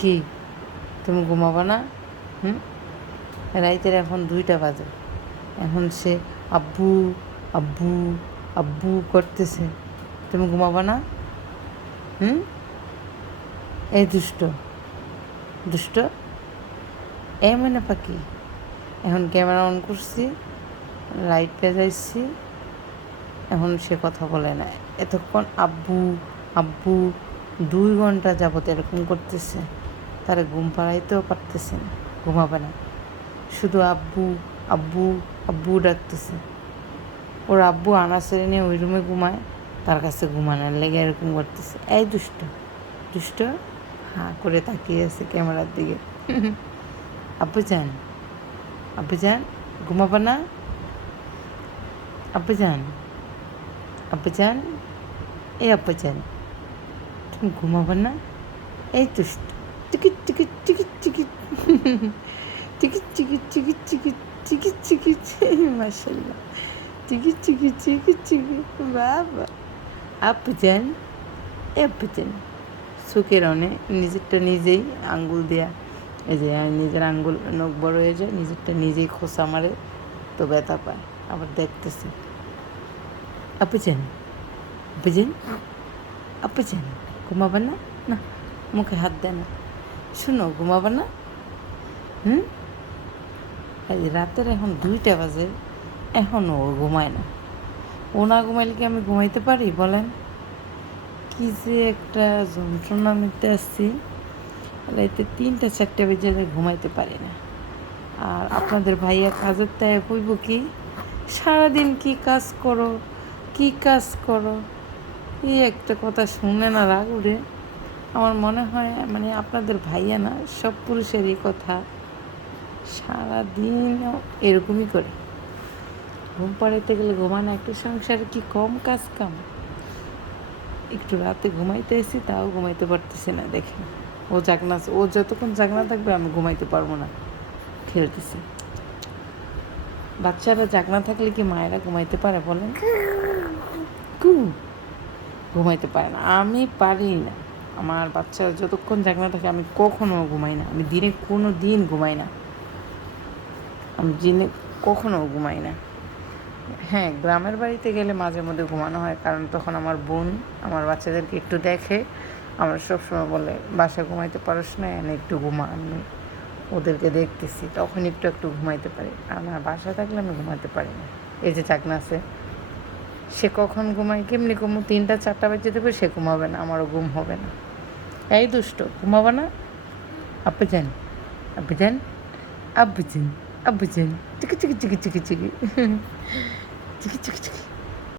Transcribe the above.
কি তুমি ঘুমাবা না? হুম, রাইতের এখন 2টা বাজে, এখন সে আব্বু আব্বু আব্বু করতেছে, তুমি ঘুমাবা না? হুম, এই দুষ্ট দুষ্ট, এই মনে পাখি, এখন ক্যামেরা অন করছি, লাইট পেঁচাইছি, এখন সে কথা বলে না। এতক্ষণ আব্বু আব্বু 2 ঘন্টা যাবত এরকম করতেছে, তারা ঘুম পাড়াইতেও পারতেছে না, ঘুমাবে না, শুধু আব্বু আব্বু আব্বু ডাকতেছে। ওর আব্বু আনাসেরে নিয়ে ওই রুমে ঘুমায়, তার কাছে ঘুমানোর লেগে এরকম করতেছে। এই দুষ্ট দুষ্ট, হাঁ করে তাকিয়ে আছে ক্যামেরার দিকে। আব্বু যান, আব্বু যান, ঘুমাবা না? আব্বু যান, আব্বু যান, এই আব্বু যান, তুমি ঘুমাবা না? এই দুষ্ট, ticket ticket ticket ticket ticket ticket ticket ticket ticket ticket, মাশাল্লাহ, টিকিট টিকিট টিকিট টিকিট, বাবা। আব্বু যান, এ আব্বু যান, চোখের অনে নিজেরটা নিজেই আঙ্গুল দেয়া, এই যে নিজের আঙ্গুল নখ বড় হয়ে যায়, নিজেরটা নিজেই খোঁচা মারে, তো ব্যথা পায়, আবার দেখতেছে। আপু যান, আপু যান, আপু যান, ঘুমাবা না? না, মুখে হাত দেয় না। শুনো, ঘুমাবা না? হুম, এই রাতের এখন 2টা বাজে, এখনও ও ঘুমায় না। ও না ঘুমাইলে কি আমি ঘুমাইতে পারি বলেন? কি যে একটা যন্ত্রণা নিতে আসছি, রাইতে 3টা 4টা বেজে যায়, ঘুমাইতে পারি না। আর আপনাদের ভাইয়া কাজের তাই কইব কি, সারাদিন কি কাজ করো, কি কাজ করো, এই একটা কথা শুনে না রাগ উঠে। আমার মনে হয় মানে আপনাদের ভাইয়া না, সব পুরুষেরই কথা, সারাদিনও এরকমই করে। ঘুম পাড়াইতে গেলে ঘুমানো একটা সংসারে কি কম কাজ কাম? একটু রাতে ঘুমাইতে এসি, তাও ঘুমাইতে পারতেছি না, দেখে ও জাগনা আছে, ও যতক্ষণ জাগনা থাকবে আমি ঘুমাইতে পারবো না, খেলতেছে। বাচ্চারা জাগনা থাকলে কি মায়েরা ঘুমাইতে পারে বলেন? কু ঘুমাইতে পারে না, আমি পারি না। আমার বাচ্চারা যতক্ষণ জাগনা থাকে আমি কখনো ঘুমাই না, আমি দিনে কোনো দিন ঘুমাই না, আমি দিনে কখনো ঘুমাই না। হ্যাঁ, গ্রামের বাড়িতে গেলে মাঝে মধ্যে ঘুমানো হয়, কারণ তখন আমার বোন আমার বাচ্চাদেরকে একটু দেখে, আমরা সবসময় বলে বাসা ঘুমাইতে পারস না, এনে একটু ঘুমা, আমি ওদেরকে দেখতেছি, তখন একটু একটু ঘুমাইতে পারি। আমার বাসা থাকলে আমি ঘুমাতে পারি না। এই যে চাকনা আছে, সে কখন ঘুমায়, কেমনি ঘুমো, 3টা 4টা বাজে দেবে, সে ঘুমাবে না, আমারও ঘুম হবে না। এই দুষ্ট, ঘুমাবে না? আপু যান, আপু যান, আব্বু যান, আব্বু যান, চিকি চিকি চিকি চিকি চিকি চিকি চিকি চিকি।